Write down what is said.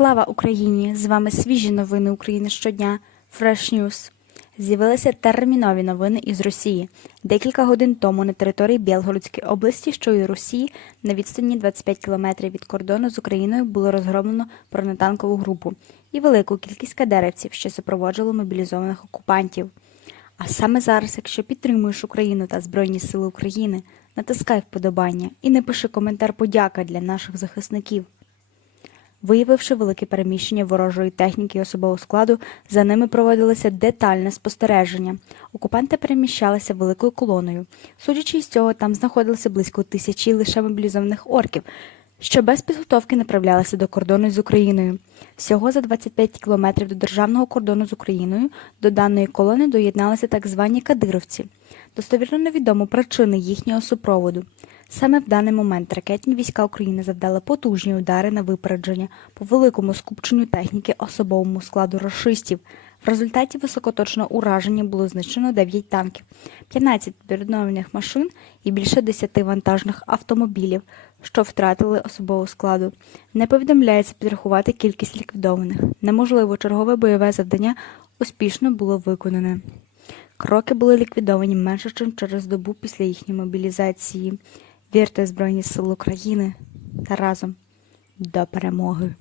Слава Україні! З вами свіжі новини України щодня. Fresh News. З'явилися термінові новини із Росії. Декілька годин тому на території Білгородської області, що у Росії, на відстані 25 кілометрів від кордону з Україною було розгромлено бронетанкову групу і велику кількість кадерівців, що супроводжували мобілізованих окупантів. А саме зараз, якщо підтримуєш Україну та Збройні Сили України, натискай вподобання і напиши коментар подяка для наших захисників. Виявивши велике переміщення ворожої техніки і особового складу, за ними проводилося детальне спостереження. Окупанти переміщалися великою колоною. Судячи із цього, там знаходилося близько тисячі лише мобілізованих орків, що без підготовки направлялися до кордону з Україною. Всього за 25 кілометрів до державного кордону з Україною до даної колони доєдналися так звані кадировці. Достовірно невідомо причини їхнього супроводу. Саме в даний момент ракетні війська України завдали потужні удари на випередження по великому скупченню техніки особовому складу рашистів. В результаті високоточного ураження було знищено 9 танків, 15 підбірнових машин і більше 10 вантажних автомобілів, що втратили особового складу. Не повідомляється підрахувати кількість ліквідованих. Неможливо чергове бойове завдання успішно було виконане. Кроки були ліквідовані менше, ніж через добу після їхньої мобілізації. Вірте в Збройні Сили України та разом до перемоги.